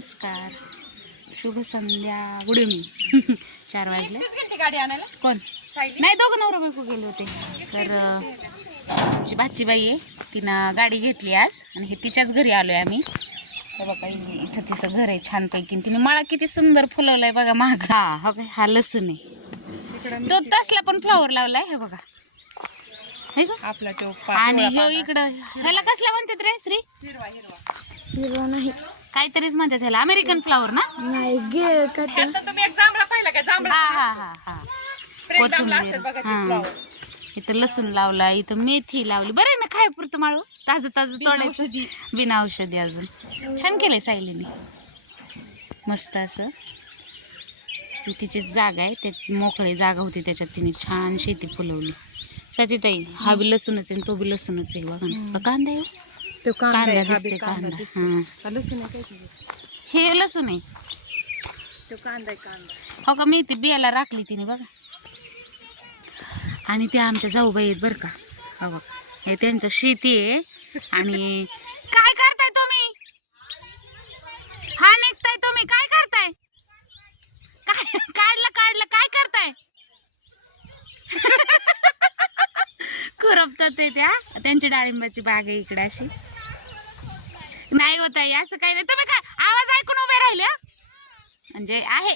नमस्कार, शुभ संध्या, good evening. 4 वाजले. गाडी आणायला कोण नाही, दोघं नवरा बायको गेले होते. तर आमची बाची बाई आहे, तिनं गाडी घेतली आज आणि हे तिच्याच घरी आलोय आम्ही. तर बघा इथं तिचं घर आहे छानपैकी. तिने माळा किती सुंदर फुलवलाय बघा माग. हा लसूण आहे, तो तसला पण फ्लॉवर लावलाय हे बघा. हे का आपला तो आणि हे इकडं ह्याला कसला म्हणतात रे श्री? हिरवा नाही, काहीतरीच म्हणतात ह्याला, अमेरिकन फ्लॉवर ना? नाही गे का ते तुम्ही एक जांभळा पाहिला का? जांभळा हा कोथिंबीर. हा, इथं लसूण लावला, इथं मेथी लावली. बरं आहे ना, खाय पुरतं माळू, ताजं ताजं तोडायचं, बिना औषधी. अजून छान केलंय सायलीने, मस्त असं. ही तिची जागा आहे, ते मोकळे जागा होती त्याच्यात तिने छान शेती फुलवली. सतीताई हा बी लसूणच आहे, तो बी लसूणच आहे बघा ना. कांदा आहे, तो कांदा दिसते, कांदा. हा, लसूण आहे काय हे लसूण आहे. तो कांदा आहे, कांदा. हो का, मेथी बियाला राखली तिने बघा. आणि ते आमच्या जाऊबाई आहेत बरं का. हो बघ, हे त्यांचं शेती आहे. आणि काय करताय तुम्ही? हा निघताय तुम्ही, काय करताय? काय काढलं काय करताय? खुरपतात ते. त्यांची डाळिंबाची बाग आहे इकडे अशी. नाही होत आहे असं काही नाही. तुम्ही काय आवाज ऐकून उभे राहिले? म्हणजे आहे,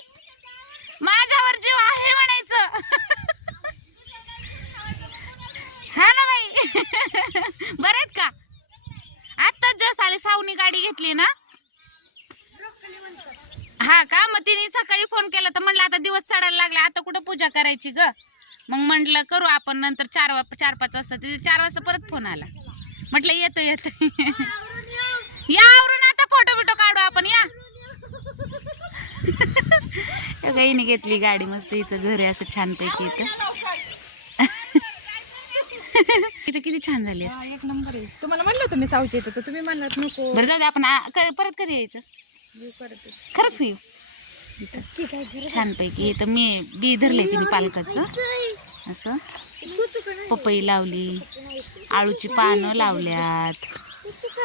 माझ्यावर जीव आहे म्हणायचं. हा ना बाई. बरं आहेत का? आत्ताच जो साली सावनी गाडी घेतली ना. हा का, मग तिने सकाळी फोन केला तर म्हणलं आता दिवस चढायला लागला, आता कुठं पूजा करायची ग. मग म्हटलं करू आपण नंतर 4-5 वाजता. तिथे 4 वाजता परत फोन आला. म्हटलं येतो या आवरून, आता फोटो बिटो काढू आपण, या. गाईने घेतली गाडी, मस्त. हिचं घर आहे असं छानपैकी. इथं किती छान झाली असते. एक नंबर आहे. तुम्हाला म्हणलं तुम्ही सावचे येतं तर तुम्ही म्हणलात नको. बरं जाऊ दे, आपण परत कधी यायचं? खरंच येऊ छानपैकी. इथं मी बी धरले तिने पालकाचं असं. पपई लावली, आळूची पानं लावल्यात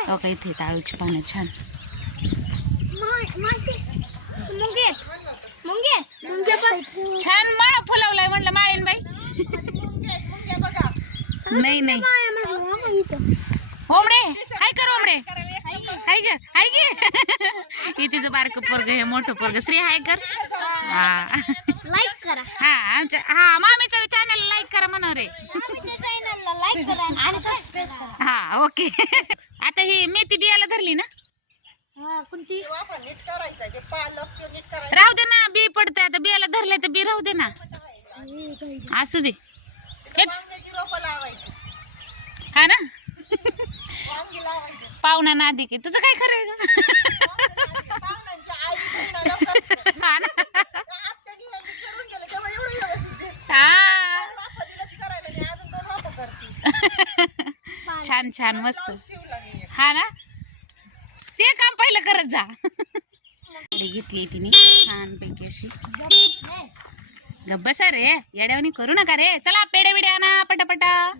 बघा. इथे आळूची पानं छान. छान माळा फुलवलाय म्हणलं माळीन बाई. नाही ओमडे हाय कर, ओमडे हाय कर, हाय गे. तिचं बारकं पोरग, हे मोठं पोरग. श्री हाय कर. हा, लाईक करा. हा आमच्या मामीच्या चॅनलला लाईक करा म्हणा रे. चॅनलला लाईक करा आणि सबस्क्राइब करा. हा ओके. आता ही मेथी बियाला धरली ना. हा, कोणती? राहू दे ना, बी पडतंय. आता बियाला धरलंय तर बी राहू दे ना, असू दे. हेच हा ना. पाहुणा नादी की तुझं काय खरं आहे? हा ना. छान छान मस्त. हा ना, ते काम पहिलं करत जा. घेतली तिने छानपैकी अशी. गब्बसा रे, येड्यावणी करू नका रे. चला पेढे बिडे आणा पटापटा.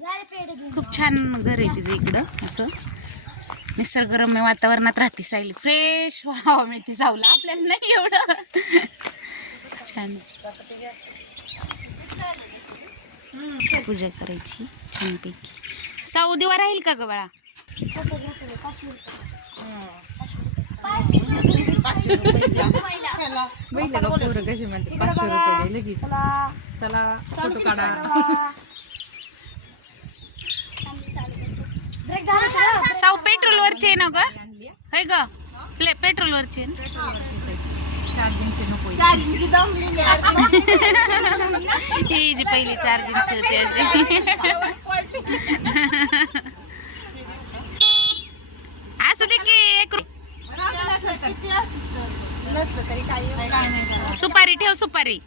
खूप छान घर आहे तिचं इकडं असं. निसर्गरम्य वातावरणात राहते सायली. फ्रेश हवा मिळते सावला, आपल्याला नाही एवढं. छान पूजा करायची छानपैकी. साऊ दिवा राहील का ग बाळा? कशी म्हणते 500 रुपये लगेच. चला फोटो काढा. साऊ पेट्रोल वरचे आहे ना ग? होय ग, पेट्रोल वरचे. ही जी पहिली चार्जिंगची होती अशी. असू दे की. सुपारी ठेव, सुपारी.